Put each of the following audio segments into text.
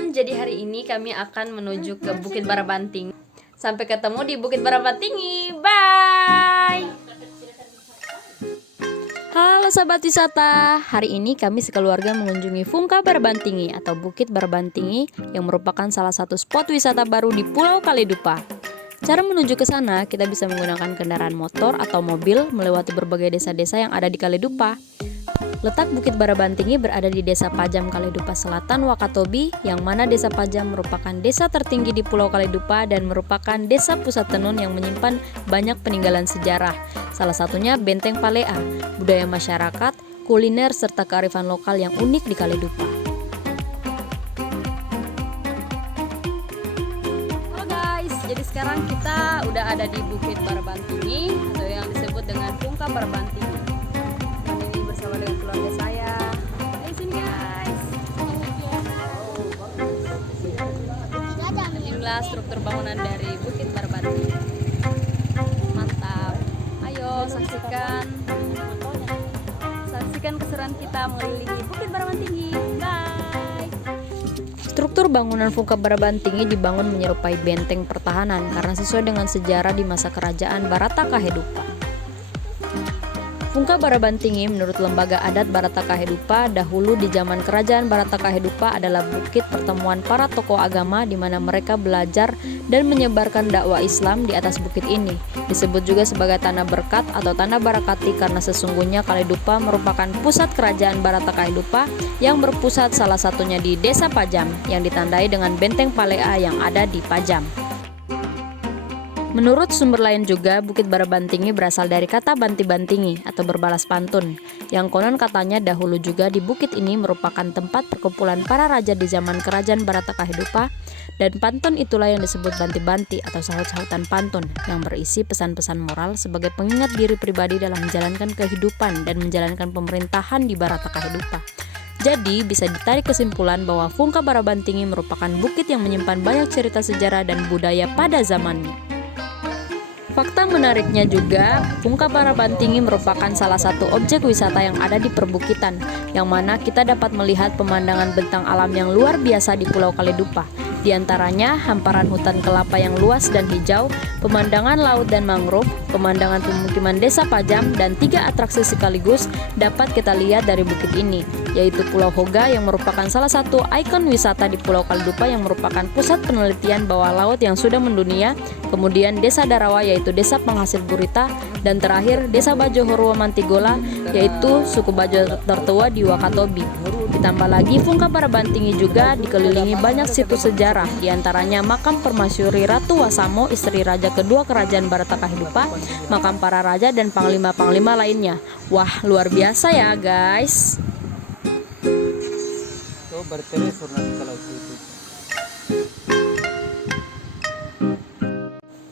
teman-teman, jadi hari ini kami akan menuju ke Bukit Barabanting. Sampai ketemu di Bukit Barabantingi. Bye. Halo sahabat wisata, hari ini kami sekeluarga mengunjungi Fungka Barabantingi atau Bukit Barabantingi yang merupakan salah satu spot wisata baru di Pulau Kaledupa. Cara menuju ke sana, kita bisa menggunakan kendaraan motor atau mobil melewati berbagai desa-desa yang ada di Kaledupa. Letak Bukit Barabantingi berada di Desa Pajam, Kaledupa Selatan, Wakatobi, yang mana Desa Pajam merupakan desa tertinggi di Pulau Kaledupa dan merupakan desa pusat tenun yang menyimpan banyak peninggalan sejarah. Salah satunya Benteng Palea, budaya masyarakat, kuliner, serta kearifan lokal yang unik di Kaledupa. Halo guys, jadi sekarang kita udah ada di Bukit Barabantingi atau yang disebut dengan Fungka Barabantingi. Ini bersama dengan keluarga saya. Ayo sini guys. Inilah struktur bangunan dari Bukit Barabantingi. Mantap. Ayo saksikan keseruan kita mengelilingi Bukit Barabantingi. Bye. Struktur bangunan Fungka Barabantingi dibangun menyerupai benteng pertahanan karena sesuai dengan sejarah di masa kerajaan Barata Kahedupa. Fungka Barabantingi menurut lembaga adat Barata Kahedupa dahulu di zaman kerajaan Barata Kahedupa adalah bukit pertemuan para tokoh agama di mana mereka belajar dan menyebarkan dakwah Islam di atas bukit ini. Disebut juga sebagai tanah berkat atau tanah barakati karena sesungguhnya Kaledupa merupakan pusat kerajaan Barata Kahedupa yang berpusat salah satunya di Desa Pajam yang ditandai dengan Benteng Palea yang ada di Pajam. Menurut sumber lain juga, Bukit Barabantingi berasal dari kata banti-bantingi atau berbalas pantun, yang konon katanya dahulu juga di bukit ini merupakan tempat perkumpulan para raja di zaman kerajaan Barata Kahedupa, dan pantun itulah yang disebut banti-banti atau sahut-sahutan pantun, yang berisi pesan-pesan moral sebagai pengingat diri pribadi dalam menjalankan kehidupan dan menjalankan pemerintahan di Barata Kahedupa. Jadi, bisa ditarik kesimpulan bahwa Fungka Barabantingi merupakan bukit yang menyimpan banyak cerita sejarah dan budaya pada zamannya. Fakta menariknya juga, Fungka Barabantingi merupakan salah satu objek wisata yang ada di perbukitan, yang mana kita dapat melihat pemandangan bentang alam yang luar biasa di Pulau Kaledupa. Di antaranya hamparan hutan kelapa yang luas dan hijau, pemandangan laut dan mangrove, pemandangan pemukiman Desa Pajam, dan 3 atraksi sekaligus dapat kita lihat dari bukit ini, yaitu Pulau Hoga yang merupakan salah satu ikon wisata di Pulau Kaledupa yang merupakan pusat penelitian bawah laut yang sudah mendunia, kemudian Desa Darawa yaitu desa penghasil gurita, dan terakhir Desa Bajo Horwa Mantigola yaitu suku Bajo tertua di Wakatobi. Ditambah lagi Fungka Barabantingi juga dikelilingi banyak situs sejarah, diantaranya makam permasyuri Ratu Wasamo, istri raja kedua kerajaan Barata Kahedupa, makam para raja dan panglima-panglima lainnya. Wah, luar biasa ya guys.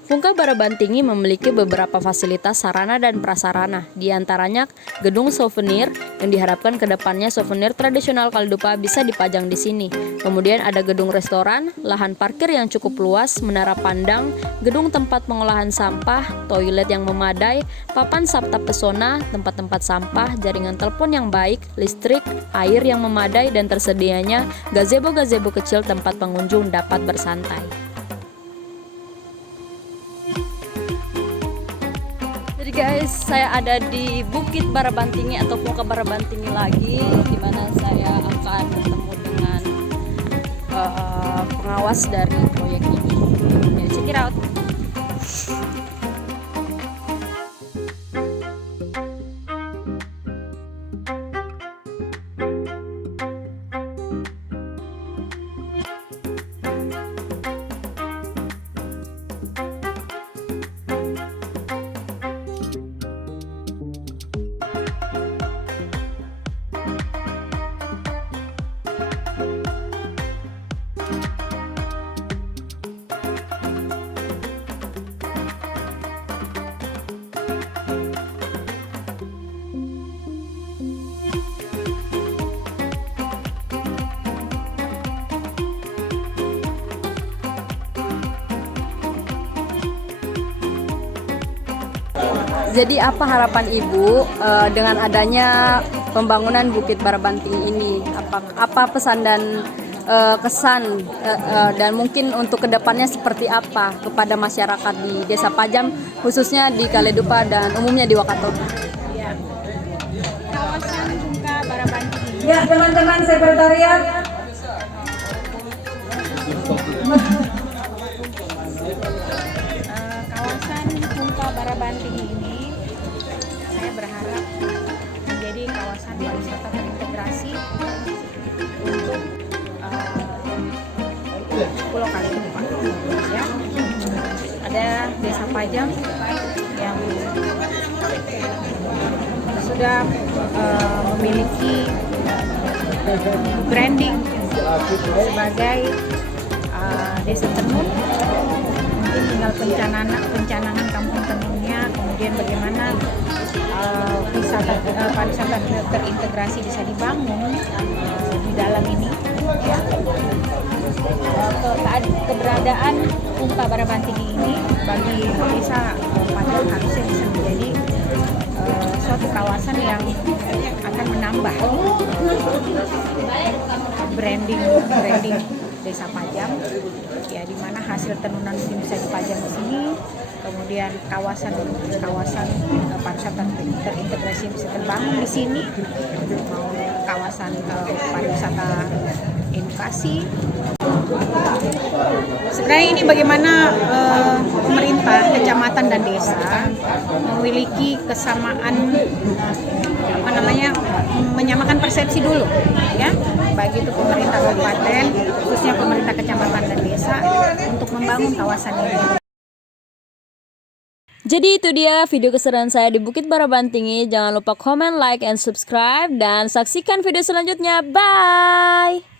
Fungka Barabantingi memiliki beberapa fasilitas sarana dan prasarana, diantaranya gedung souvenir yang diharapkan kedepannya souvenir tradisional Kaledupa bisa dipajang di sini. Kemudian ada gedung restoran, lahan parkir yang cukup luas, menara pandang, gedung tempat pengolahan sampah, toilet yang memadai, papan sabta pesona, tempat-tempat sampah, jaringan telepon yang baik, listrik, air yang memadai, dan tersedianya gazebo-gazebo kecil tempat pengunjung dapat bersantai. Jadi guys, saya ada di Bukit Barabantingi atau Fungka Barabantingi lagi, di mana saya akan bertemu dengan pengawas dari proyek ini. Ya, check it out. Jadi apa harapan Ibu dengan adanya pembangunan Bukit Barabantingi ini? Apa pesan dan kesan dan mungkin untuk kedepannya seperti apa kepada masyarakat di Desa Pajam, khususnya di Kaledupa dan umumnya di Wakatobi. Kawasan Bungka Barabanting. Ya, teman-teman sekretariat. Kawasan Bungka Barabanting ini saya berharap menjadi kawasan pariwisata terintegrasi untuk Pulau Kaledupa. Ya, ada Desa Pajam yang sudah memiliki branding sebagai desa tenun. Mungkin tinggal pencanangan kampung tenunnya, kemudian bagaimana pariwisata terintegrasi bisa dibangun di dalam ini. Ya. Keberadaan Bungka Barabanting ini bagi desa Pajam harusnya bisa menjadi suatu kawasan yang akan menambah branding Desa Pajam, ya, di mana hasil tenunan ini bisa dipajang di sini, kemudian kawasan pariwisata terintegrasi bisa terbangun di sini, mau kawasan pariwisata edukasi. Sebenarnya ini bagaimana pemerintah, kecamatan dan desa memiliki kesamaan menyamakan persepsi dulu, ya, baik itu pemerintah kabupaten, khususnya pemerintah kecamatan dan desa untuk membangun kawasan ini. Jadi itu dia video keseruan saya di Bukit Barabanting. Jangan lupa komen, like, and subscribe, dan saksikan video selanjutnya. Bye!